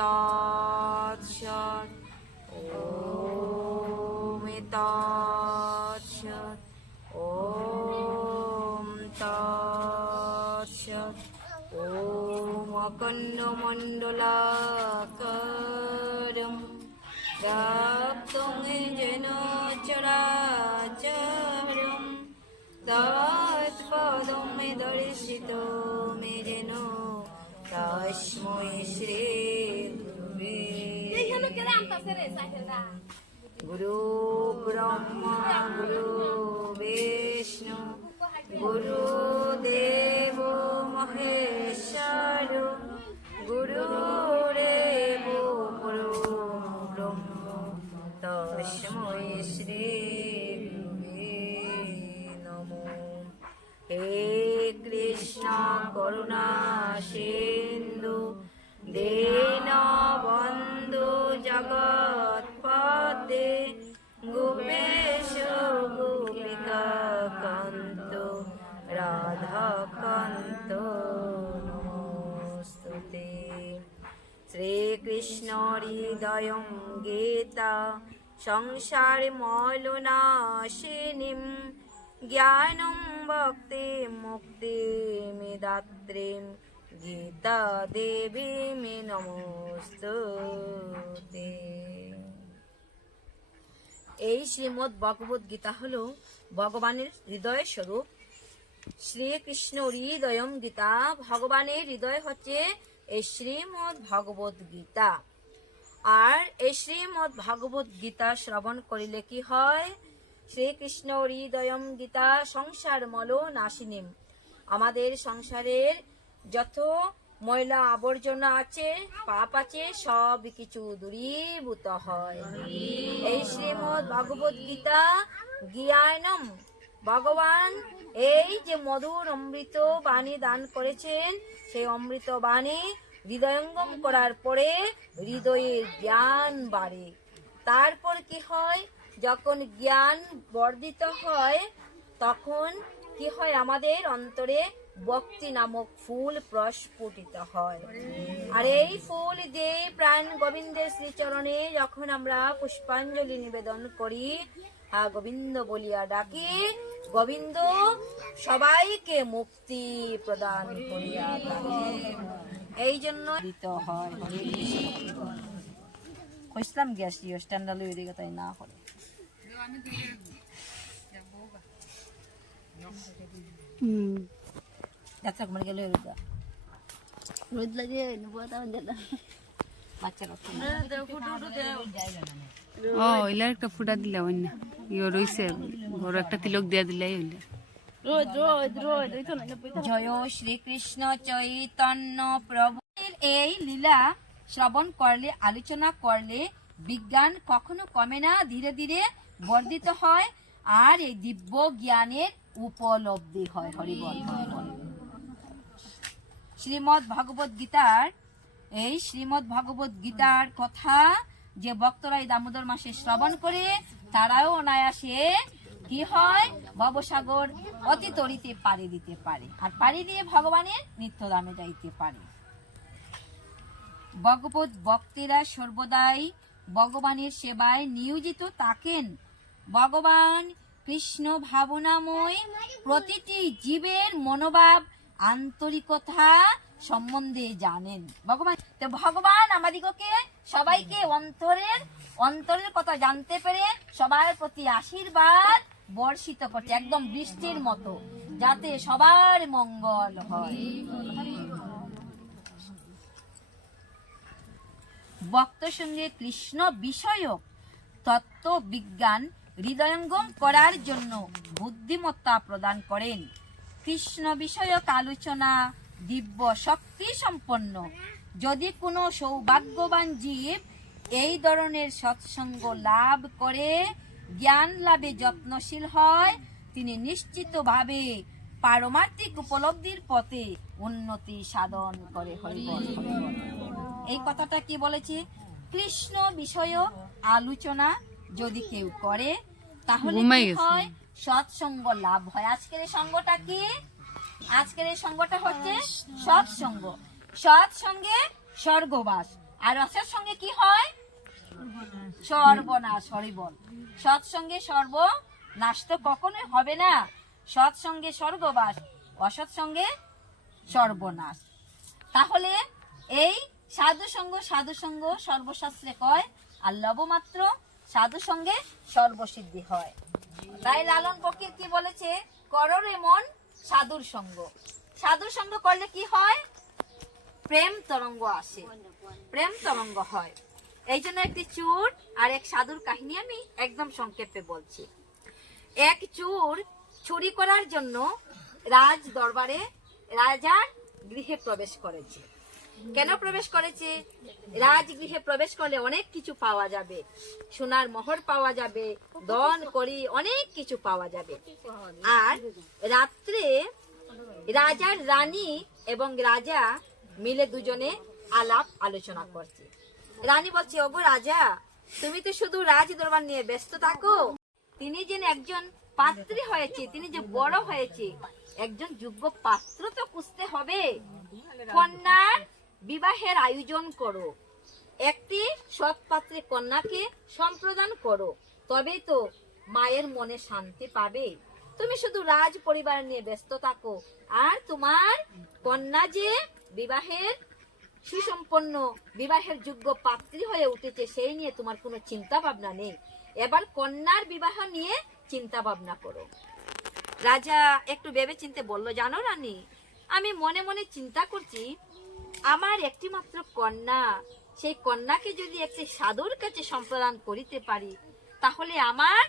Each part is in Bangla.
তৎসৎ। ওম তৎসৎ। ওম তৎসৎ। ওম অখণ্ডমণ্ডলাকারং ব্যাপ্তং যেন চরাচরং তৎপদং মে দর্শিতো মে যেন তস্मै শ্রী গুরুবে। গুরু ব্রহ্মা গুরু বিষ্ণু গুরুদেব মহেশ্বর গুরুরেব পরম ব্রহ্ম তস্मै শ্রী গুরুবে নমঃ। হে কৃষ্ণ করুণা সিন্ধু দীনবন্ধু জগৎপতে গোপেশ গোপিকা কান্ত রাধাকান্ত নমস্তুতে। শ্রীকৃষ্ণ হৃদয়ং গীতা সংসার মলনাশিনীম জ্ঞানং ভক্তি মুক্তি দাত্রীম গীতা দেবী মে নমস্তুতে। এই শ্রীমদ্ ভগবদ গীতা হলো ভগবানের হৃদয় স্বরূপ। শ্রীকৃষ্ণ হৃদয়ং গীতা, ভগবানের হৃদয় হচ্ছে এই শ্রীমদ্ ভগবদ গীতা। আর এই শ্রীমদ্ ভগবদ গীতা শ্রবণ করিলে কি হয়? শ্রীকৃষ্ণ হৃদয়ং গীতা সংসার মল নাশিনীম, আমাদের সংসারের যত ময়লা আবর্জনা আছে, পাপ আছে, সব কিছু দূরীভূত হয়। এই শ্রীমদ্ ভগবদ গীতা জ্ঞানম, ভগবান এই যে মধুর অমৃত বাণী দান করেছেন, সেই অমৃত বাণী হৃদয়ঙ্গম করার পরে হৃদয়ের জ্ঞান বাড়ে। তারপর কি হয়? যখন জ্ঞান বর্ধিত হয় তখন কি হয়? আমাদের অন্তরে ভক্তি নামক ফুল প্রস্ফুটিত হয়। আর এই ফুল দিয়ে প্রাণ গোবিন্দের শ্রীচরণে যখন আমরা পুষ্পাঞ্জলি নিবেদন করি, গোবিন্দ বলিয়া ডাকি, গোবিন্দ সবাইকে মুক্তি প্রদান করিয়া থাকে। এই জন্য দিতে হয়। কইসলাম গ্যাস স্ট্যান্ডাল হয়ে দিকে তাই না করে যাত্রা কমে গেল রোদ লাগে একটা ফুটা দিলে অন্য ইয়ে রয়েছে বড় একটা তিলক দিয়া দিলে জয় শ্রীকৃষ্ণ চৈতন্য প্রভুর এই লীলা শ্রবণ করলে, আলোচনা করলে বিজ্ঞান কখনো কমে না, ধীরে ধীরে বর্ধিত হয় আর এই দিব্য জ্ঞানের উপলব্ধি হয়। হরিবল। শ্রীমদ্ ভগবদ গীতার এই শ্রীমদ্ ভগবদ গীতার কথা যে ভক্তরা এই দামোদর মাসে শ্রবণ করে, তারাও অনায়াসে কি হয়? ভবসাগর অতি তরিতে পাড়ি দিতে পারে, আর পাড়ি দিয়ে ভগবানের নিত্যধামে যাইতে পারে। ভগবত ভক্তেরা সর্বদাই ভগবানের সেবায় নিয়োজিত থাকেন। ভগবান কৃষ্ণ ভাবনাময় প্রতিটি জীবের মনোভাব, আন্তরিকতা সম্বন্ধে জানেন। ভগবান আমাদিগকে সবাইকে অন্তরের কথা জানতে পেরে সবার প্রতি আশীর্বাদ বর্ষিত করছে, একদম বৃষ্টির মতো, যাতে সবার মঙ্গল হয়। ভক্ত সঙ্গে কৃষ্ণ বিষয়ক তত্ত্ব বিজ্ঞান হৃদয়ঙ্গম করার জন্য বুদ্ধিমত্তা প্রদান করেন। কৃষ্ণ বিষয়ক আলোচনা দিব্য শক্তি সম্পন্ন। যদি কোনো সৌভাগ্যবান জীব এই ধরনের সৎসঙ্গ লাভ করে জ্ঞান লাভে যত্নশীল হয়, তিনি নিশ্চিতভাবে পারমার্থিক উপলব্ধির পথে উন্নতি সাধন করে। হরিবল। এই কথাটা কি বলেছে? কৃষ্ণ বিষয়ক আলোচনা যদি কেউ করে তাহলে কি হয়? সৎসঙ্গ লাভ হয়। আজকের এই সঙ্গটা কি? আজকের এই সঙ্গটা হচ্ছে সৎসঙ্গ। সৎসঙ্গে স্বর্গবাস। আর রসের সঙ্গে কি হয়? সর্বনাশ। হরি বল। সৎসঙ্গে সর্বনাশ তো কখনোই হবে না। সৎসঙ্গে স্বর্গবাস, অসৎসঙ্গে সর্বনাশ। তাহলে এই সাধু সঙ্গ সর্বশাস্ত্রে কয়, আর লবমাত্র সাধু সঙ্গে সর্বসিদ্ধি হয়। তাই লালন ফকির কি বলেছে? করো রে মন সাধুর সঙ্গ। সাধুর সঙ্গ করলে কি হয়? প্রেম তরঙ্গ আসে, প্রেম তরঙ্গ হয়। এই জন্য একটি চোর আর এক সাধুর কাহিনী আমি একদম সংক্ষেপে বলছি। এক চোর চুরি করার জন্য রাজ দরবারে রাজার গৃহে প্রবেশ করেছে। কেন প্রবেশ করেছে? রাজগৃহে প্রবেশ করলে অনেক কিছু পাওয়া যাবে, সোনার মোহর পাওয়া যাবে, ধন করি অনেক কিছু পাওয়া যাবে। আর রাত্রে রাজার রানী এবং রাজা মিলে দুজনে আলাপ আলোচনা করছে। রানী বলছে, ওগো রাজা, তুমি তো শুধু রাজ দরবার নিয়ে ব্যস্ত থাকো। তিনি যে একজন পাত্রী হয়েছে, তিনি যে বড় হয়েছে, একজন যোগ্য পাত্র তো খুঁজতে হবে। কন্যার বিবাহের আয়োজন করো, একটি সৎ পাত্রে কন্যাকে সম্প্রদান করো, তবেই তো মায়ের মনে শান্তি পাবে। তুমি শুধু রাজ পরিবার নিয়ে ব্যস্ত থাকো, আর তোমার কন্যা যে বিবাহের সুসম্পন্ন বিবাহের যোগ্য পাত্রী হয়ে উঠেছে, সেই নিয়ে তোমার কোনো চিন্তা ভাবনা নেই। এবার কন্যার বিবাহ নিয়ে চিন্তা ভাবনা করো। রাজা একটু ভেবে চিন্তে বলল, জানো রানী, আমি মনে মনে চিন্তা করছি, আমার একটি মাত্র কন্যা, সেই কন্যাকে যদি একটি সাধুর কাছে সম্প্রদান করিতে পারি, তাহলে আমার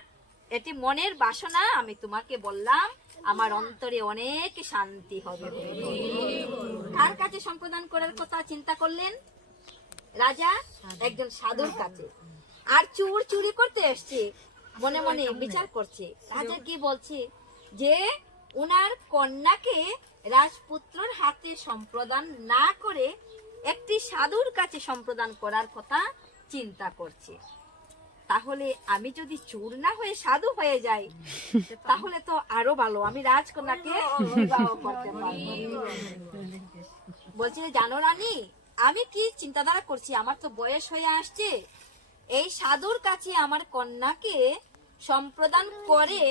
এটি মনের বাসনা, আমি তোমাকে বললাম, আমার অন্তরে অনেক শান্তি হবে। কার কাছে সম্প্রদান করার কথা চিন্তা করলেন? রাজা একজন সাধুর কাছে। আর চোর চুরি করতে এসছে, মনে মনে বিচার করছে। রাজা কি বলছে? যে উনার কন্যাকে রাজপুত্রর হাতে সম্প্রদান না করে একটি সাধুর কাছে সম্প্রদান করার কথা চিন্তা করছে। তাহলে আমি যদি চোর না হয়ে সাধু হয়ে যাই, তাহলে তো আরো ভালো, আমি রাজকন্যাকে বিবাহ করতে পারবো। বলছে, জানো রানী, আমি কি চিন্তাধারা করছি, আমার তো বয়স হয়ে আসছে, এই সাধুর কাছে আমার কন্যাকে সম্প্রদান করে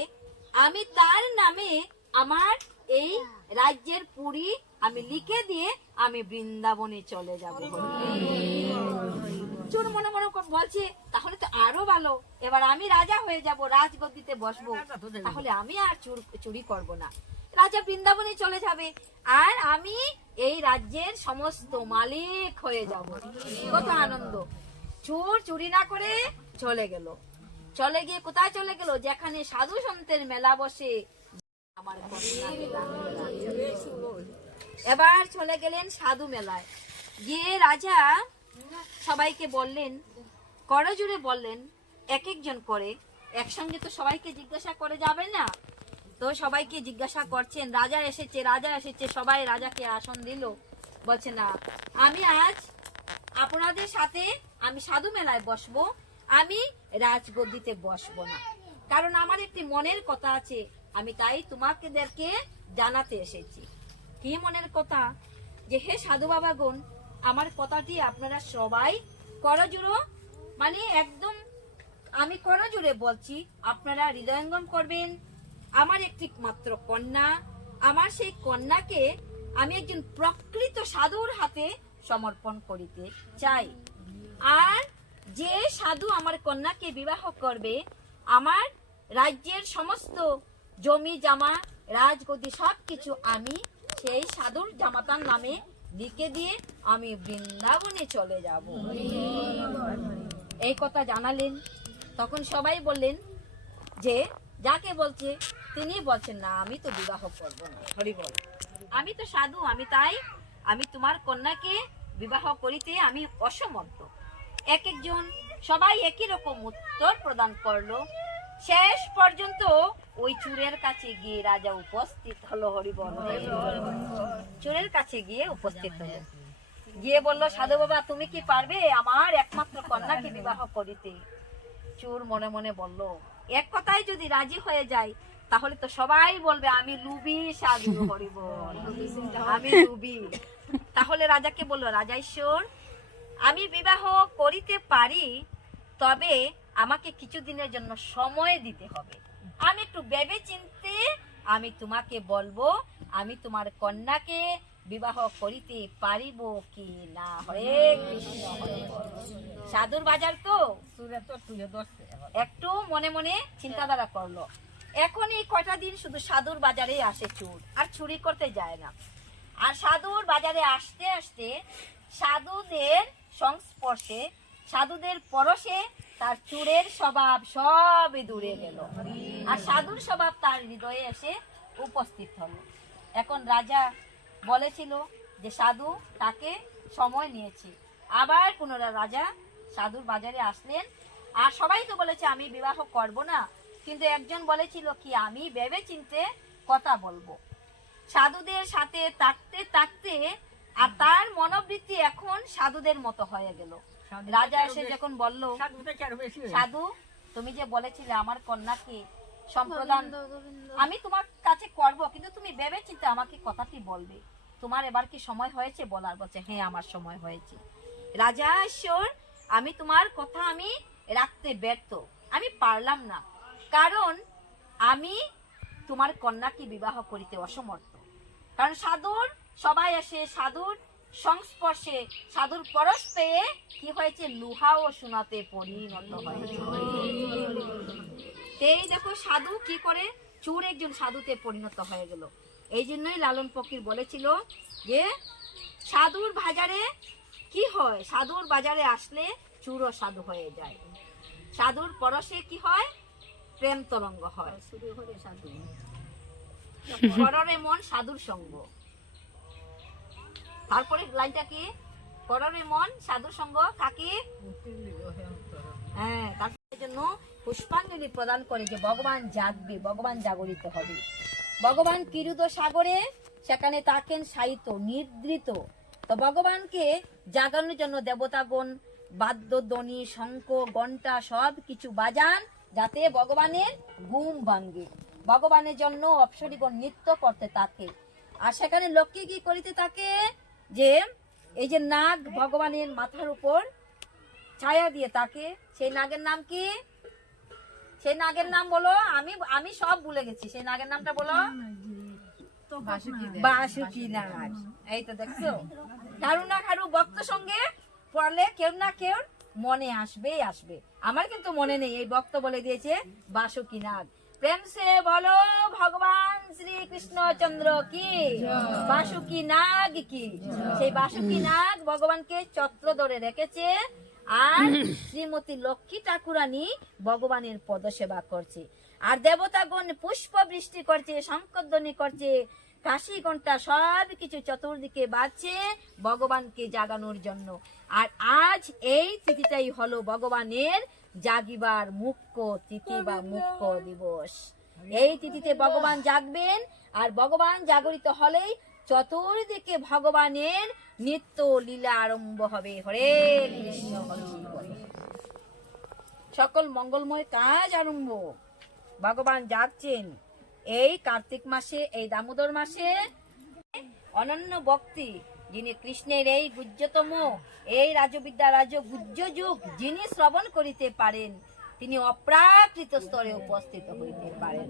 আমি তার নামে আমার এই রাজ্যের পুরী আমি লিখে দিয়ে আমি বৃন্দাবনে চলে যাব। চোর মনে মনে বলছে, তাহলে তো আরো ভালো, এবার আমি রাজা হয়ে যাব, রাজগদ্দিতে বসবো, তাহলে আমি আর চুরি করব না। রাজা বৃন্দাবনে চলে যাবে, আর আমি এই রাজ্যের সমস্ত মালিক হয়ে যাব। কত আনন্দ! চোর চুরি না করে চলে গেল। চলে গিয়ে কোথায় চলে গেল? যেখানে সাধু সন্তের মেলা বসে, আমার কন্যাকে দান করলাম। এবার চলে গেলেন সাধু মেলায়। গিয়ে রাজা সবাইকে বললেন, করজোড়ে বললেন, এক একজন করে, একসঙ্গে তো সবাইকে জিজ্ঞাসা করে যাবে না। তো সবাইকে জিজ্ঞাসা করছেন, রাজা এসেছে, সবাই রাজাকে আসন দিল। বলছে, না, আমি আজ আপনাদের সাথে আমি সাধু মেলায় বসবো, আমি রাজগদ্দিতে বসবো না, কারণ আমার একটি মনের কথা আছে, আমি তাই তোমাদেরকে জানাতে এসেছি। কি মনের কথা? যে হে সাধু বাবাগণ, আমার কথাটি আপনারা সবাই করজোড়ে, মানে একদম আমি করজোড়ে বলছি, আপনারা হৃদয়ঙ্গম করবেন। আমার একটি মাত্র কন্যা, আমার সেই কন্যাকে আমি একজন প্রকৃত সাধুর হাতে সমর্পণ করিতে চাই। আর যে সাধু আমার কন্যাকে বিবাহ করবে, আমার রাজ্যের সমস্ত জমি জামা রাজগদ্দি সবকিছু আমি সেই সাধুর জামাতার নামে লিখে দিয়ে আমি বৃন্দাবনে চলে যাব। এই কথা জানালেন। তখন সবাই বললেন যে যাকে বলছে তিনি বলছেন, না, আমি তো বিবাহ করব না। হরি বল। আমি তো সাধু, আমি তোমার কন্যাকে বিবাহ করিতে আমি অসমর্থ। এক একজন সবাই একই রকম উত্তর প্রদান করলো। শেষ পর্যন্ত ওই চোরের কাছে গিয়ে রাজা উপস্থিত হলো। হরি বল। চোরের কাছে গিয়ে উপস্থিত হলো, গিয়ে বলল, সাধু বাবা, তুমি কি পারবে আমার একমাত্র কন্যাকে বিবাহ করিতে? চোর মনে মনে বলল, এক কথায় যদি রাজি হয়ে যায়, তাহলে তো সবাই বলবে আমি লুবি সাধু। হরি বল, আমি লুবি। তাহলে রাজাকে বলল, রাজা ঈশ্বর, আমি বিবাহ করিতে পারি, তবে আমাকে কিছুদিনের জন্য সময় দিতে হবে। আমি একটু ভেবে চিন্তে আমি তোমাকে বলবো আমি তোমার কন্যাকে বিবাহ করিতে পারিব কি না। হরে কৃষ্ণ হরে কৃষ্ণ। সাধুর বাজার তো একটু মনে মনে চিন্তাধারা করলো। এখন এই কয়টা দিন শুধু সাধুর বাজারে আসে চোর, আর চুরি করতে যায় না। আর সাধুর বাজারে আসতে আসতে সাধুদের সংস্পর্শে, সাধুদের পরশে তার চোরের স্বভাব সবই দূরে গেল, আর সাধুর স্বভাব তার হৃদয়ে এসে উপস্থিত হলো। এখন রাজা বলেছিল যে সাধু তাকে সময় নিয়েছে। আবার পুনরায় রাজা সাধুর বাজারে আসলেন, আর সবাই তো বলেছে আমি বিবাহ করব না, কিন্তু একজন বলেছিল কি আমি ভেবে চিন্তে কথা বলবো। সাধুদের সাথে থাকতে থাকতে আর তার মনোবৃত্তি এখন সাধুদের মতো হয়ে গেল। রাজা এসে যখন বলল, সাধু তুমি যে বলেছিলে আমার কন্যাকে সম্প্রদান আমি তোমার কাছে করব, কিন্তু তুমি ভেবে চিন্তে আমাকে কথাটি বলবে, তোমার এবার কি সময় হয়েছে বলার? বলছে হ্যাঁ আমার সময় হয়েছে। রাজা ঈশ্বর আমি তোমার কথা আমি রাখতে ব্যর্থ, আমি পারলাম না, কারণ আমি তোমার কন্যাকে বিবাহ করিতে অসমর্থ। কারণ সাধুর সবাই এসে সাধুর সংস্পর্শে, সাধুর পরশ পেয়ে কি হয়েছে, লোহা ও সোনাতে পরিণত হয়েছে। এই দেখো সাধু কি করে, চোর একজন সাধুতে পরিণত হয়ে গেল। এই জন্যই লালন ফকির বলেছিল যে সাধুর বাজারে কি হয়, সাধুর বাজারে আসলে চোর সাধু হয়ে যায়, সাধুর পরশে কি হয়, প্রেম তরঙ্গ হয়। কররে মন সাধুর সঙ্গ। তারপরে লাইনটা কি, কররে মন সাধুর সঙ্গ কাকে, হ্যাঁ তার জন্য পুষ্পাঞ্জলি প্রদান করে যে ভগবান জাগবে, ভগবান জাগরিত হবে। ভগবান কিরুদ সাগরে সেখানে থাকেন সাহিত্য নিদ্রিত, তো ভগবানকে জাগানোর জন্য দেবতাগণ বাদ্যধ্বনি শঙ্খ ঘন্টা সব কিছু বাজান, যাতে ভগবানের ঘুম ভাঙ্গে। ভগবানের জন্য অপ্সরীগণ নৃত্য করতে থাকে। আর সেখানে লক্ষ্মী কি করিতে থাকে, যে এই যে নাগ ভগবানের মাথার উপর ছায়া দিয়ে থাকে, সেই নাগের নাম কি, সেই নাগের নাম বলো, আমি সব ভুলে গেছি, সেই নাগের নামটা বলো। বাসুকি নাগ। এই তো দেখছো, কারু না কারু ভক্ত সঙ্গে পড়লে কেউ না কেউ মনে আসবেই আসবে। আমার কিন্তু মনে নেই, এই ভক্ত বলে দিয়েছে বাসুকি নাগ। প্রেম সে বলো ভগবান শ্রী কৃষ্ণচন্দ্র কি, বাসুকি নাগ কি। সেই বাসুকি নাগ ভগবানকে ছত্র ধরে রেখেছে, আর শ্রীমতী লক্ষ্মী ঠাকুরানী ভগবানের পদসেবা করছে, আর দেবতাগণ পুষ্প বৃষ্টি করছে, শঙ্খধ্বনি করছে, কাশি ঘন্টা সব কিছু চতুর্দিকে বাজছে ভগবানকে জাগানোর জন্য। আর আজ এই তিথিটাই হলো ভগবানের জাগিবার মুখ্য তিথি বা মুখ্য দিবস। এই তিথিতে ভগবান জাগবেন, আর ভগবান জাগরিত হলেই চতুর্দিকে ভগবানের নিত্য লীলা আরম্ভ হবে। হরে কৃষ্ণ হরে কৃষ্ণ। সকল মঙ্গলময় কাজ আরম্ভ। ভগবান যাচ্ছেন এই কার্তিক মাসে, এই দামোদর মাসে। অনন্য ভক্তি যিনি কৃষ্ণের এই গুহ্যতম, এই রাজবিদ্যা রাজ গুহ্য যুগ যিনি শ্রবণ করিতে পারেন, তিনি অপ্রাকৃত স্তরে উপস্থিত হইতে পারেন।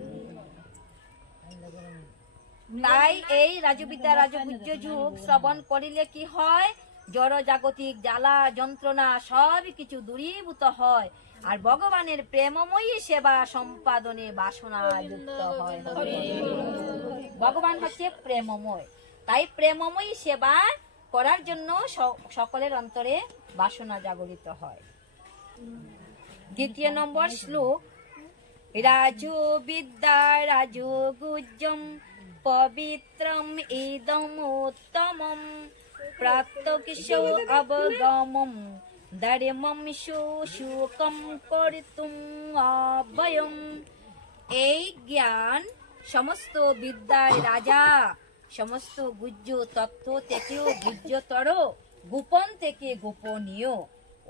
তাই এই রাজবিদ্যা রাজগুহ্য যুগ শ্রবণ করিলে কি হয়, জড় জাগতিক জ্বালা যন্ত্রণা সব কিছু দূরীভূত হয়, আর ভগবানের প্রেমময়ী সেবা সম্পাদনে বাসনা যুক্ত হয়। ভগবান হচ্ছে প্রেমময়, তাই প্রেমময়ী সেবা করার জন্য সকলের অন্তরে বাসনা জাগরিত হয়। দ্বিতীয় নম্বর শ্লোক, রাজো বিদ্যা রাজো গুহ্যম পবিত্রম ইদমোত্তমম প্রাত্যক্ষো অবগমম ধর্মম শোকম কর্তুম অভয়ম। এই জ্ঞান সমস্ত বিদ্যার রাজা, সমস্ত গুহ্য তত্ত্ব থেকেও গুহ্যতর, গোপন থেকে গোপনীয়,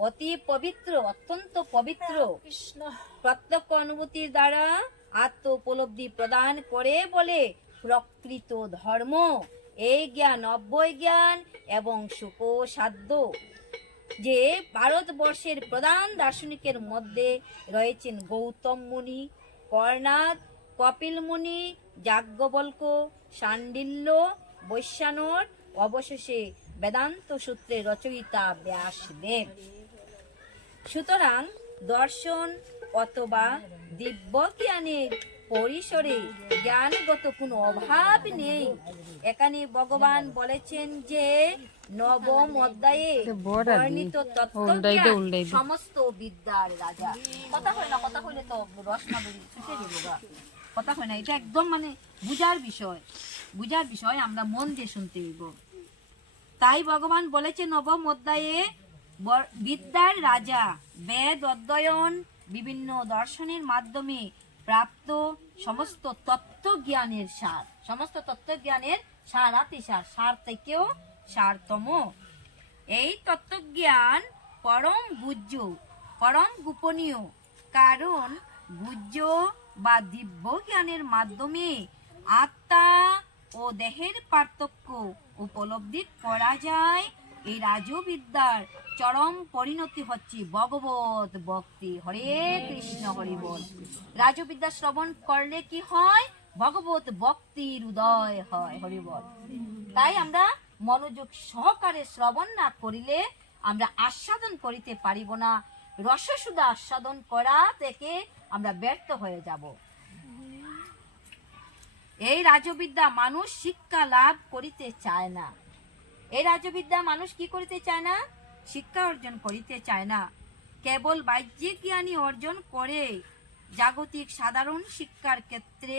অতি পবিত্র, অত্যন্ত পবিত্র, প্রত্যক্ষ অনুভূতির দ্বারা আত্ম উপলব্ধি প্রদান করে বলে প্রকৃত ধর্ম। এই জ্ঞান অব্যয় জ্ঞান এবং সুখসাধ্য। যে ভারতবর্ষের প্রধান দার্শনিকের মধ্যে রয়েছেন গৌতম মুনি, কর্ণাদ, কপিল মুনি, যাজ্ঞবল্ক, শাণ্ডিল্য, বৈশ্যায়ন, অবশেষে বেদান্ত সূত্রের রচয়িতা ব্যাসদেব। সুতরাং দর্শন অথবা দিব্য জ্ঞানের পরিসরে জ্ঞানগত কোনো অভাব নেই। এখানে ভগবান বলেছেন যে নবম অধ্যায়ে বর্ণিত তত্ত্বজ্ঞান সমস্ত বিদ্যার রাজা। কথা হয় না, কথা হইলে তো রসমাদুরি ছুটে যাবে গা। কথা হয় না, এটা একদম মানে বুঝার বিষয়, আমরা মন দিয়ে শুনতে হইব। তাই ভগবান বলেছে নবম অধ্যায়ে বিদ্যার রাজা, বেদ অধ্যয়ন, বিভিন্ন দর্শনের মাধ্যমে প্রাপ্ত সমস্ত তত্ত্বজ্ঞানের সার, সমস্ত তত্ত্বজ্ঞানের সারাতিসার, সার থেকেও সারতম। এই তত্ত্বজ্ঞান পরম গুহ্য, পরম গোপনীয়, কারণ গুহ্য বা দিব্য জ্ঞানের মাধ্যমে আত্মা ও দেহের পার্থক্য উপলব্ধি করা যায়। এই রাজবিদ্যার চরম পরিণতি হচ্ছে ভগবত ভক্তি। হরে কৃষ্ণ, হরি বল। রাজবিদ্যা শ্রবণ করলে কি হয়? ভগবত ভক্তির উদয় হয়। হরি বল। তাই আমরা মনোযোগ সহকারে শ্রবণ না করিলে আমরা আস্বাদন করিতে পারিব না। রসসুধা আস্বাদন করা থেকে আমরা ব্যর্থ হয়ে যাব। এই রাজবিদ্যা মানুষ শিক্ষা লাভ করিতে চায় না। এই রাজবিদ্যা মানুষ কি করিতে চায় না? শিক্ষা অর্জন করিতে চায় না। কেবল বাহ্যিক জ্ঞানী অর্জন করে। জাগতিক সাধারণ শিক্ষার ক্ষেত্রে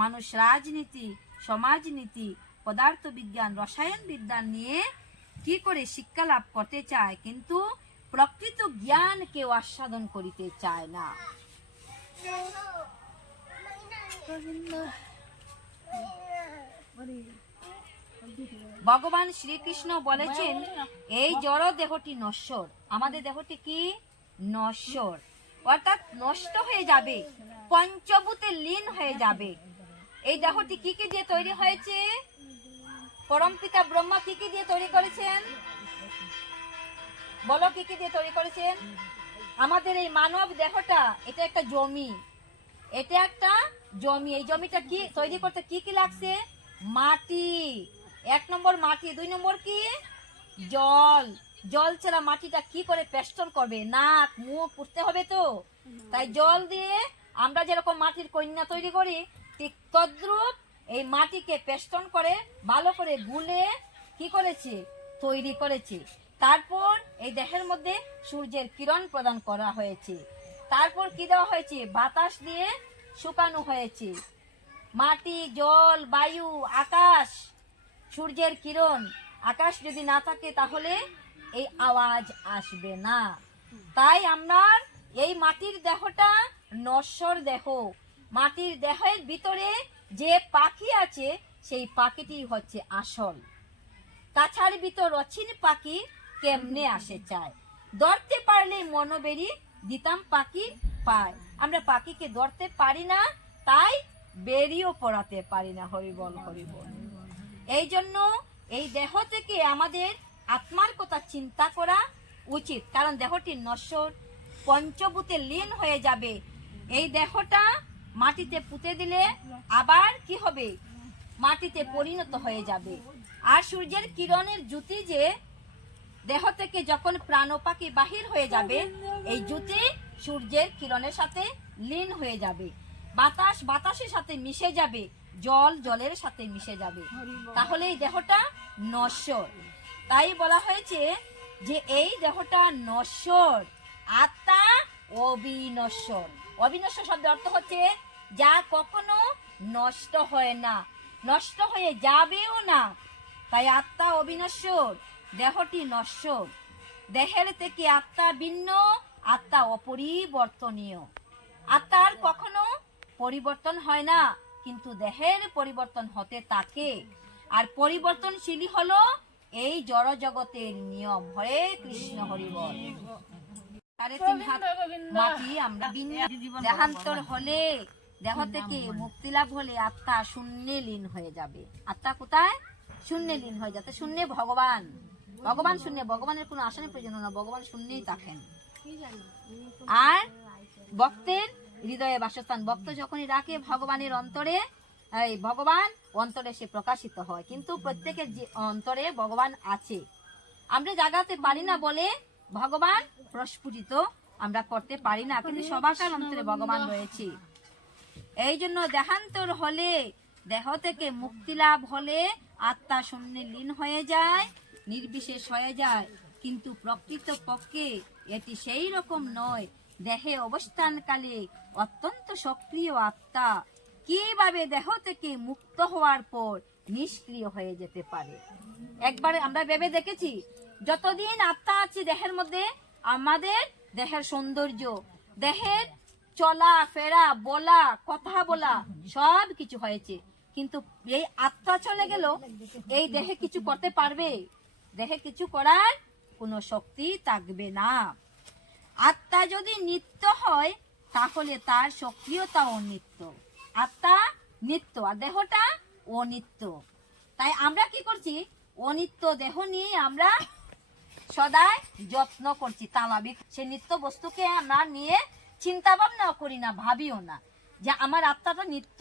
মানুষ রাজনীতি, সমাজনীতি, পদার্থ বিজ্ঞান, রসায়ন বিজ্ঞান নিয়ে কি করে শিক্ষা লাভ করতে চায়, কিন্তু প্রকৃত জ্ঞান কেউ আস্বাদন করিতে চায় না। ভগবান শ্রীকৃষ্ণ বলেছেন এই জড় দেহটি নশ্বর। আমাদের দেহটি কি? নশ্বর, অর্থাৎ নষ্ট হয়ে যাবে, পঞ্চভূতে লীন হয়ে যাবে। এই দেহটি কি কি দিয়ে তৈরি হয়েছে? পরমপিতা ব্রহ্মা কি কি দিয়ে তৈরি করেছেন? বলো, কি কি দিয়ে তৈরি করেছেন? আমাদের এই মানব দেহটা, এটা একটা জমি, এটা একটা জমি। এই জমিটা কি তৈরি করতে কি কি লাগছে? মাটি, 1 নম্বর মাটি, 2 নম্বর কি? জল। জল ছাড়া মাটিটা কি করে পেস্টন করবে? নাক মুখ পুষতে হবে তো। তাই জল দিয়ে আমরা যেরকম মাটির কন্যা তৈরি করি, ঠিক তদ্রূপ এই মাটিকে পেস্টন করে ভালো করে গুলে কি করেছে? তৈরি করেছে। তারপর এই দেহের মধ্যে সূর্যের কিরণ প্রদান করা হয়েছে। তারপর কি দেওয়া হয়েছে? বাতাস দিয়ে শুকানো হয়েছে। মাটি, জল, বায়ু, আকাশ, সূর্যের কিরণ, আকাশ যদি না থাকে তাহলে এই আওয়াজ আসবে না। তাই আমার এই মাটির দেহটা নশ্বর দেহ। মাটির দেহের ভিতরে যে পাখি আছে সেই পাখিটি হচ্ছে আসল। কাছার ভিতর অচিন পাখি কেমনে আসে চায়, ধরতে পারলে মনোবেরি দিতাম পাখি পায়। আমরা পাখিকে ধরতে পারি না, তাই বেরিও পড়াতে পারি না। হরিবল, হরিবল। এই জন্য এই দেহ থেকে আমাদের আত্মার কথা চিন্তা করা উচিত, কারণ দেহটি নশ্বর, পঞ্চভূতে লীন হয়ে যাবে। এই দেহটা মাটিতে পুঁতে দিলে আবার কি হবে? মাটিতে পরিণত হয়ে যাবে। আর সূর্যের কিরণের জ্যোতি যে দেহ থেকে যখন প্রাণ পাখি বাহির হয়ে যাবে, এই জ্যোতি সূর্যের কিরণের সাথে লীন হয়ে যাবে। বাতাস বাতাসের সাথে মিশে যাবে, জল জলের সাথে মিশে যাবে। তাহলে এই দেহটা নশ্বর। তাই বলা হয়েছে যে এই দেহটা নশ্বর, আত্মা অবিনশ্বর। অবিনশ্বর শব্দের অর্থ হচ্ছে যা কখনো নষ্ট হয় না, নষ্ট হয়ে যাবেও না। তাই আত্মা অবিনশ্বর, দেহটি নশ্বর। দেহের থেকে আত্মা ভিন্ন, আত্মা অপরিবর্তনীয়। আত্মার কখনো পরিবর্তন হয় না, কিন্তু দেহের পরিবর্তন হতে থাকে। আর পরিবর্তনশীলই হলো এই জড় জগতের নিয়ম। হরে কৃষ্ণ, হরি বল। 3.5 হাত মাটি আমরা দেহান্তর হলে, দেহ থেকে মুক্তি লাভ হলে আত্মা শূন্যে লীন হয়ে যাবে। আত্মা কোথায়? শূন্যে লীন হয়ে যাবে। শূন্যে ভগবান, ভগবান শূন্য, ভগবানের কোনো আসনের প্রয়োজন না, ভগবান শূন্যেই থাকেন। আর ভক্তের হৃদয়ে বাসস্থান, ভক্ত যখনই রাখে ভগবানের অন্তরে, এই ভগবান অন্তরে সে প্রকাশিত হয়। কিন্তু প্রত্যেকের অন্তরে ভগবান আছে, আমরা জাগাতে পারি না বলে ভগবান প্রস্ফুটিত আমরা করতে পারি না, কিন্তু সবার অন্তরে ভগবান রয়েছে। এই জন্য দেহান্তর হলে, দেহ থেকে মুক্তি লাভ হলে আত্মা শূন্যে লীন হয়ে যায়, নির্বিশেষ হয়ে যায়। কিন্তু প্রকৃত পক্ষে এটি সেই রকম নয়। দেহে অবস্থানকালে অত্যন্ত সক্রিয় আত্মা কিভাবে দেহ থেকে মুক্ত হওয়ার পর নিষ্ক্রিয় হয়ে যেতে পারে? একবার আমরা ভেবে দেখেছি, যতদিন আত্মা আছে দেহের মধ্যে, আমাদের দেহের সৌন্দর্য, দেহের চলা ফেরা, বলা, কথা বলা সব কিছু হয়েছে। কিন্তু এই আত্মা চলে গেল, এই দেহে কিছু করতে পারবে? দেহে কিছু করার কোনো শক্তি থাকবে না। আত্মা যদি নিত্য হয় তাহলে তার সক্রিয়তাও নিত্য। আত্মা নিত্য আর দেহটা অনিত্য। তাই আমরা কি করছি? অনিত্য দেহ নিয়ে আমরা সদাই যত্ন করছি, তামাবিক সে নিত্য বস্তুকে আমরা নিয়ে চিন্তা ভাবনাও করি না, ভাবিও না যে আমার আত্মাটা নিত্য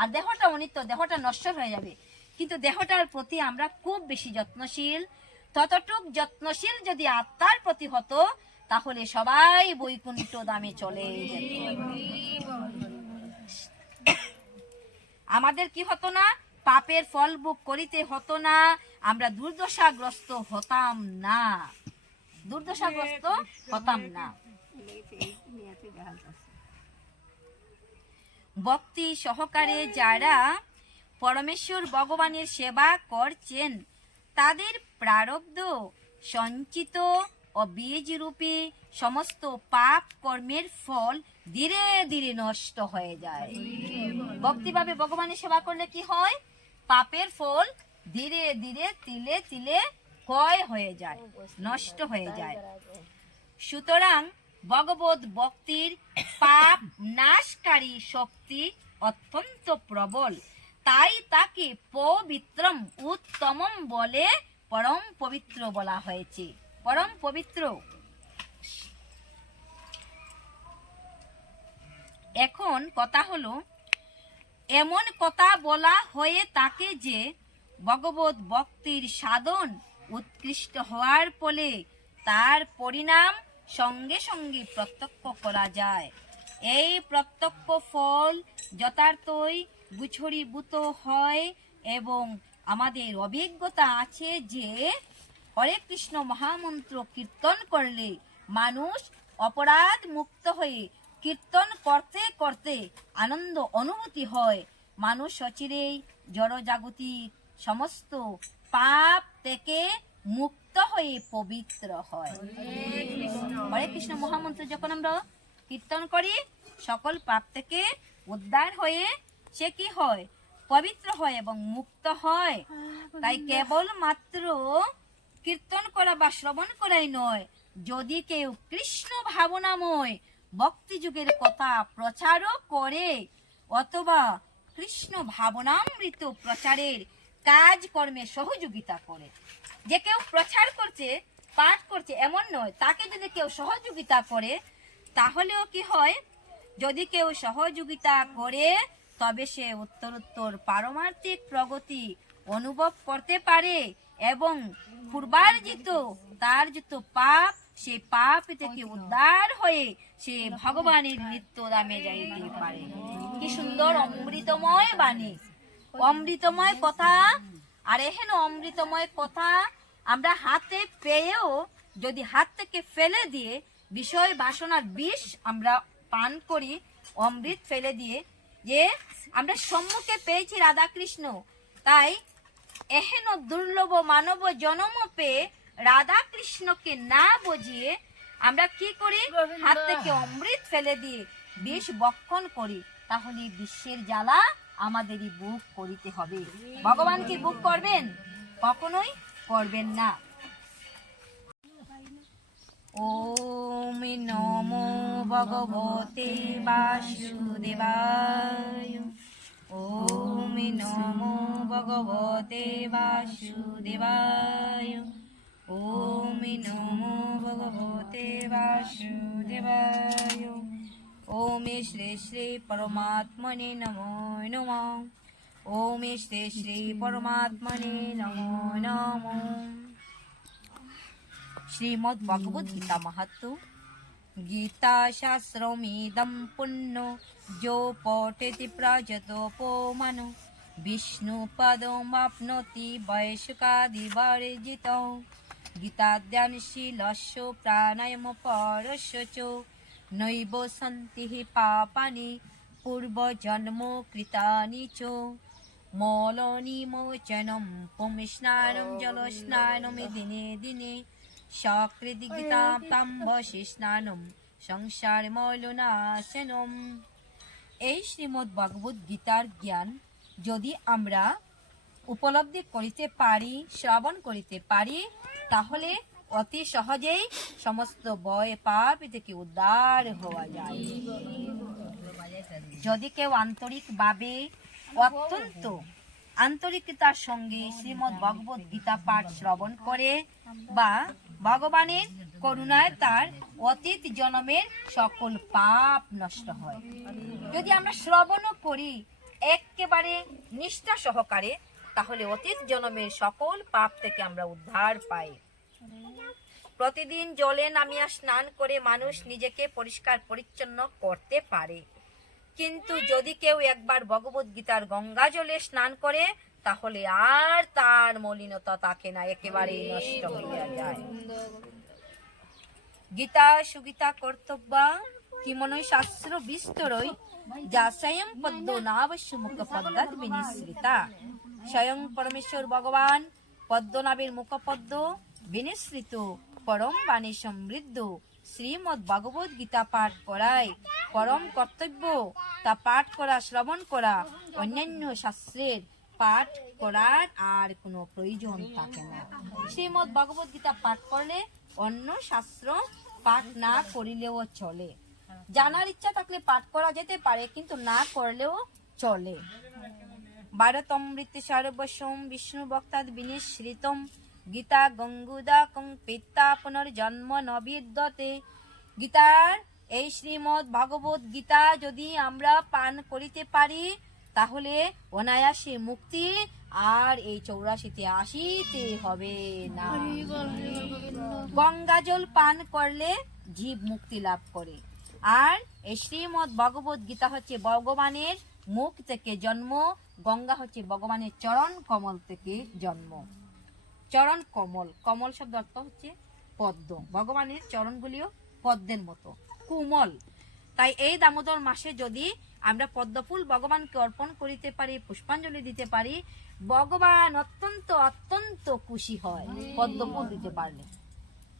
আর দেহটা অনিত্য, দেহটা নশ্বর হয়ে যাবে। কিন্তু দেহটার প্রতি আমরা খুব বেশি যত্নশীল। ততটুক যত্নশীল যদি আত্মার প্রতি হতো তাহলে সবাই বৈকুণ্ঠ ধামে চলে যেত। আমাদের কি হতো না? পাপের ফল ভোগ করিতে হতো না, আমরা দুর্দশাগ্রস্ত হতাম না, দুর্দশাগ্রস্ত হতাম না। ভক্তি সহকারে যারা পরমেশ্বর ভগবানের সেবা করছেন তাদের প্রারব্ধ সঞ্চিত ও বীজ রূপে সমস্ত পাপ কর্মের ফল ধীরে ধীরে নষ্ট হয়ে যায়। ভক্তিভাবে ভগবানের সেবা করলে কি হয়? পাপের ফল ধীরে ধীরে তিলে তিলে ক্ষয় হয়ে যায়, নষ্ট হয়ে যায়। সুতরাং ভগবত ভক্তির পাপ নাশকারী শক্তি অত্যন্ত প্রবল, তাই তাকে পবিত্রম উত্তমম বলে পরম পবিত্র বলা হয়েছে। পরম পবিত্র। এখন কথা হলো, এমন কথা বলা হয়ে থাকে যে ভগবত ভক্তির সাধন উৎকৃষ্ট হওয়ার ফলে তার পরিণাম সঙ্গে সঙ্গে প্রত্যক্ষ করা যায়। এই প্রত্যক্ষ ফল যথার্থই গুছরীভূত হয় এবং আমাদের অভিজ্ঞতা আছে যে হরে কৃষ্ণ মহামন্ত্র কীর্তন করলে মানুষ অপরাধ মুক্ত হয়ে কীর্তন করতে করতে আনন্দ অনুভূতি হয়। মানুষ অচিরেই জড়জাগতিক সমস্ত পাপ থেকে মুক্ত হয়ে পবিত্র হয়। হরে কৃষ্ণ মহামন্ত্র যখন আমরা কীর্তন করি সকল পাপ থেকে উদ্ধার হয়ে সে কি হয়? পবিত্র হয় এবং মুক্ত হয়। তাই কেবল মাত্র কীর্তন করা বা শ্রবণ করাই নয়, যদি কেউ কৃষ্ণ ভাবনাময় ভক্তি যুগের কথা প্রচারও করে অথবা কৃষ্ণ ভাবনামৃত প্রচারের কাজ কর্মে সহযোগিতা করে, যে কেউ প্রচার করছে পাঠ করছে এমন নয়, তাকে যদি কেউ সহযোগিতা করে তাহলেও কি হয়? যদি কেউ সহযোগিতা করে তবে সে উত্তরোত্তর পারমার্থিক প্রগতি অনুভব করতে পারে এবং পূর্বার্জিত তার যত পাপ সে পাপ থেকে উদ্ধার হয়ে সে ভগবানের নিত্য ধামে যাইতে পারে। কি সুন্দর অমৃতময় বাণী, অমৃতময় কথা। আর এহেন অমৃতময় কথা আমরা হাতে পেয়েও যদি হাত থেকে ফেলে দিয়ে বিষয় বাসনার বিষ আমরা পান করি, অমৃত ফেলে দিয়ে, যে আমরা সম্মুখে পেয়েছি রাধা কৃষ্ণ, তাই এহেন দুর্লভ মানব জন্ম পেয়ে রাধা কৃষ্ণকে না বুঝিয়ে আমরা কি করি? হাত থেকে অমৃত ফেলে দিয়ে বিষ বক্ষণ করি। তাহলে বিশ্বের জ্বালা আমাদেরই বুক করিতে হবে। ভগবান কি বুক করবেন? কখনোই করবেন না। ওম নমো ভগবতে বাসুদেবায়। ওম নমো ভগবতে বাসুদেবায়। ওম নমো ভগবতে বাসুদেবায়। ওম শ্রী শ্রী পরমাত্মনে নমো নমঃ। ওম শ্রী শ্রী পরমাত্মনে নমো নমঃ। শ্রীমদ্ ভগবদ গীতা মাহাত্ম্য। গীতা শাস্ত্রমিদং পুণ্য যো পঠেতি প্রযতপো মনো বিষ্ণু পদমাপ্নোতি বয়স্কাদিবর্জিতং। গীতাধ্যানশীলস্য প্রাণায়ামপরস্য চ নৈব সন্তি হি পাপানি পূর্বজন্মকৃতানি চ। মলনিমোচনম পুংস্নানম জলস্নানমি দিনে দিনে সকৃতি গীতাম্বশি স্নানম সংসার মলনাশনম। এই শ্রীমদ্ ভগবদ গীতার জ্ঞান যদি আমরা উপলব্ধি করিতে পারি, শ্রবণ করিতে পারি, তাহলে অতি সহজেই সমস্ত ভয় পাপ থেকে উদ্ধার হওয়া যায়। যদি কেউ আন্তরিকভাবে অত্যন্ত আন্তরিকতার সঙ্গে শ্রীমদ্ ভগবদ গীতা পাঠ শ্রবণ করে বা ভগবানের করুণায় তার অতীত জন্মের সকল পাপ নষ্ট হয়। যদি আমরা শ্রবণও করি একেবারে নিষ্ঠা সহকারে, তাহলে অতীত জন্মের সকল পাপ থেকে আমরা উদ্ধার পাই। প্রতিদিন জলে নামিয়া স্নান করে মানুষ নিজেকে পরিষ্কার পরিচ্ছন্ন করতে পারে, কিন্তু যদি কেউ একবার ভগবদ গীতার গঙ্গা জলে স্নান করে তাহলে আর তার মলিনতা থাকে না, একেবারে নষ্ট হইয়া যায়। গীতা সুগীতা কর্তব্য কিমনৈ শাস্ত্র বিস্তরই যা স্বয়ং পদ্ম নাবস্য মুখ পদ্মাৎ বিনিসৃতা। স্বয়ং পরমেশ্বর ভগবান পদ্মনাভের মুখপদ্ম বিনিসৃত পরম বাণী সমৃদ্ধ শ্রীমদ্ ভগবদ গীতা পাঠ করায় পরম কর্তব্য। তা পাঠ করা, শ্রবণ করা, অন্যান্য শাস্ত্রের পাঠ করার আর কোনো প্রয়োজন থাকে না। শ্রীমদ্ ভগবদ গীতা পাঠ করলে অন্য শাস্ত্র পাঠ না করিলেও চলে। জানার ইচ্ছা থাকলে পাঠ করা যেতে পারে, কিন্তু না করলেও চলে। ভারতমৃত সর্বস্বম বিষ্ণু ভক্তাদ বিনিশ্রিতম গীতা গঙ্গুদা কং পিতা পুনর্জন্ম নবিদ্যতে। গীতার এই শ্রীমদ্ ভগবদ গীতা যদি আমরা পান করিতে পারি তাহলে অনায়াসে মুক্তি আর এই 84তে আসিতে হবে না। গঙ্গা জল পান করলে জীব মুক্তি লাভ করে, আর এই শ্রীমদ্ ভগবদ গীতা হচ্ছে ভগবানের মুখ থেকে জন্ম, গঙ্গা হচ্ছে ভগবানের চরণ কমল থেকে জন্ম। চরণ কমল, কমল শব্দ অর্থ হচ্ছে পদ্ম, ভগবানের চরণগুলিও পদ্মের মতো কোমল। তাই এই দামোদর মাসে যদি আমরা পদ্মফুল ভগবানকে অর্পণ করিতে পারি, পুষ্পাঞ্জলি দিতে পারি, ভগবান অত্যন্ত অত্যন্ত খুশি হয় পদ্মফুল দিতে পারলে।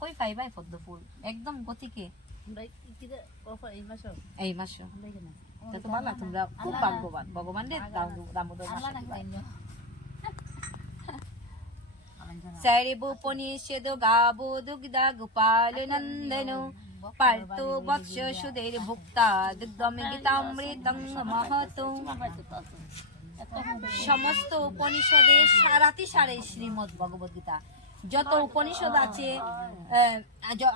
কই পাইবাই পদ্মফুল একদম গতিকে এই মাস তো ভালো, তোমরা খুব ভাগ্যবান ভগবানের দামোদর মাসে। সর্বোপনিষদ গাবো দুগ্ধা গোপাল নন্দন পার্থ বৎস সুদের ভুক্তা দুগ্ধম গীতামৃতং মহতো। সমস্ত উপনিষদের সারাতি সারে শ্রীমদ্ ভগবদ গীতা। যত উপনিষদ আছে,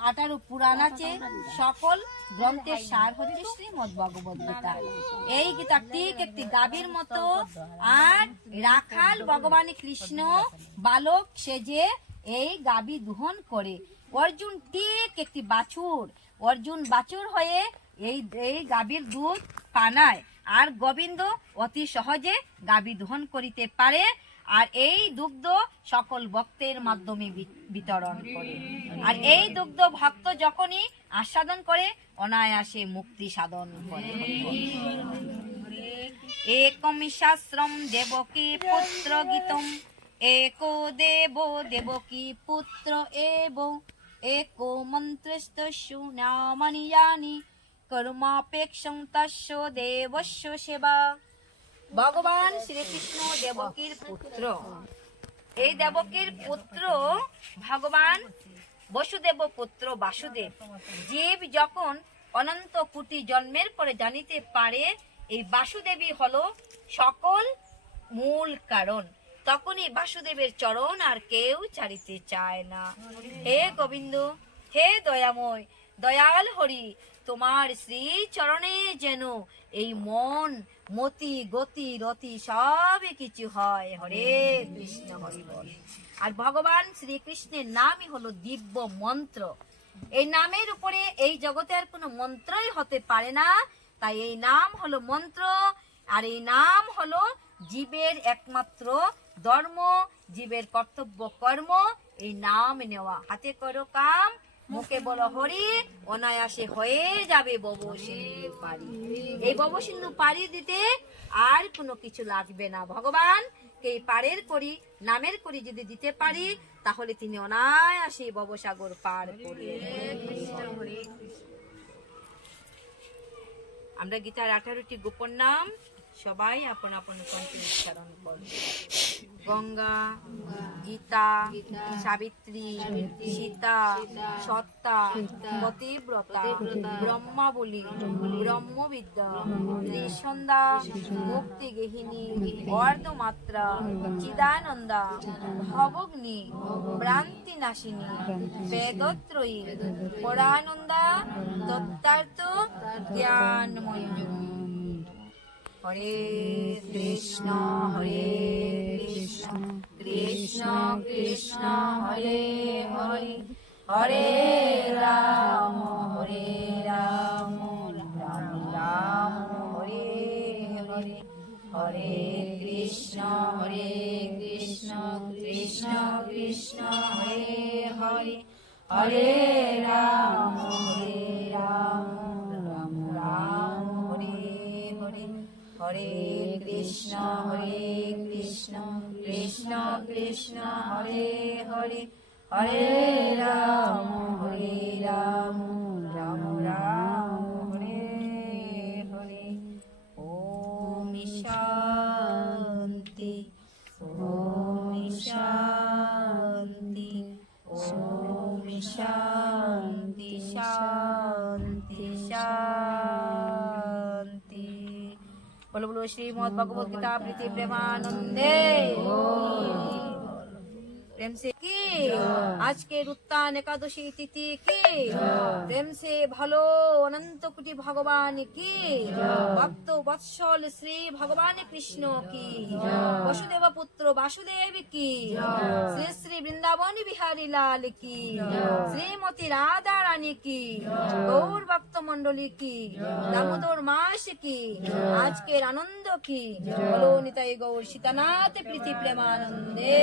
18 পুরাণ আছে, সকল গ্রন্থের সার হচ্ছে শ্রীমদ্ ভগবদ গীতা। এই গীতা ঠিক একটি গাভীর মতো, আর রাখাল ভগবান কৃষ্ণ বালক সেজে এই গাভী দুহন করে। অর্জুন ঠিক একটি বাছুর, অর্জুন বাছুর হয়ে এই গাভীর দুধ পানায়, আর গোবিন্দ অতি সহজে গাভী দহন করিতে পারে, আর এই দুগ্ধ সকল ভক্তের মাধ্যমে বিতরণ করে। আর এই দুগ্ধ ভক্ত যখনই আস্বাদন করে অনায়াসে মুক্তি সাধন করে। একম শাস্ত্রম দেবকী পুত্র গীতম एको देवो देवकी पुत्र एवो एको मन्त्रस्तस्यो नामानि यानि कर्मापेक्षं तस्य देवस्य सेवा। ভগবান শ্রীকৃষ্ণ দেবকীর পুত্র। এই দেবকীর পুত্র ভগবান বসুদেব পুত্র বাসুদেব। জীব যখন অনন্ত কোটি জন্মের পরে জানিতে পারে এই বাসুদেবী হলো সকল মূল কারণ, তখনই বাসুদেবের চরণ আর কেউ ছাড়িতে চায় না। হে গোবিন্দ, হে দয়াময়, দয়াল হরি, তোমার শ্রী চরণে যেন এই মন, মতি, গতি, রতি সবই কিছু হয়। হরে কৃষ্ণ, হরি বল। আর ভগবান শ্রীকৃষ্ণের নামই হলো দিব্য মন্ত্র। এই নামের উপরে এই জগতে আর কোনো মন্ত্রই হতে পারে না। তাই এই নাম হলো মন্ত্র, আর এই নাম হলো জীবের একমাত্র ধর্ম, জীবের কর্তব্য কর্ম এই নাম নেওয়া। হাতে করো কাম, মুখে বলো হরি, অনায়াসে হয়ে যাবে ভবসিন্ধু পারি। এই ভবসিন্ধু পাড়ি দিতে আর কোনো কিছু লাগবে না। ভগবান এই পারের করি, নামের করি যদি দিতে পারি, তাহলে তিনি অনায়াসে ভবসাগর পার করবেন। আমরা গীতার 18টি গোপন নাম সবাই আপন আপন কণ্ঠে উচ্চারণ করব। গঙ্গা, গীতা, সাবিত্রী, সীতা, সত্তা, পতিব্রতা, ব্রহ্মাবলী, ব্রহ্মবিদ্যা, ত্রিসন্ধ্যা, মুক্তি গেহিনী, অর্ধমাত্রা, চিদানন্দা, ভবগ্নি, ভ্রান্তি নাশিনী, বেদত্রয়ী, পরানন্দা, তত্ত্বার্থ জ্ঞানময়ী। হরে কৃষ্ণ, হরে কৃষ্ণ, কৃষ্ণ কৃষ্ণ হরে হরে, হরে রাম, হরে রাম, রাম রাম হরে হরে, হরে কৃষ্ণ, হরে কৃষ্ণ, কৃষ্ণ কৃষ্ণ হরে হরে, হরে রাম, হরে রাম, রাম রাম হরে হরে, হরে কৃষ্ণ, হরে কৃষ্ণ, কৃষ্ণ কৃষ্ণ হরে হরে, হরে রাম, হরে রাম, রাম রাম হরে হরে। ওম শান্তি, ওম শান্তি, ওম শান্তি, শান্তি শান্তি। বলো বলো শ্রীমদ্ ভগবত গীতা প্রীতি প্রেমানন্দে। प्रेम से की আজকের উত্তান একাদশী তিথি কি প্রেম সে ভালো অনন্ত কোটি ভগবান কি ভক্ত বৎসল শ্রী ভগবান কৃষ্ণ কি বসুদেব পুত্র বাসুদেব কি শ্রী শ্রী বৃন্দাবন বিহারী লাল কি শ্রীমতী রাধা রানী কি গৌর ভক্ত মন্ডলী কি দামোদর মাস কি আজকের আনন্দ কি বলো নিতাই গৌর সীতানাথ প্রীতি প্রেমানন্দে।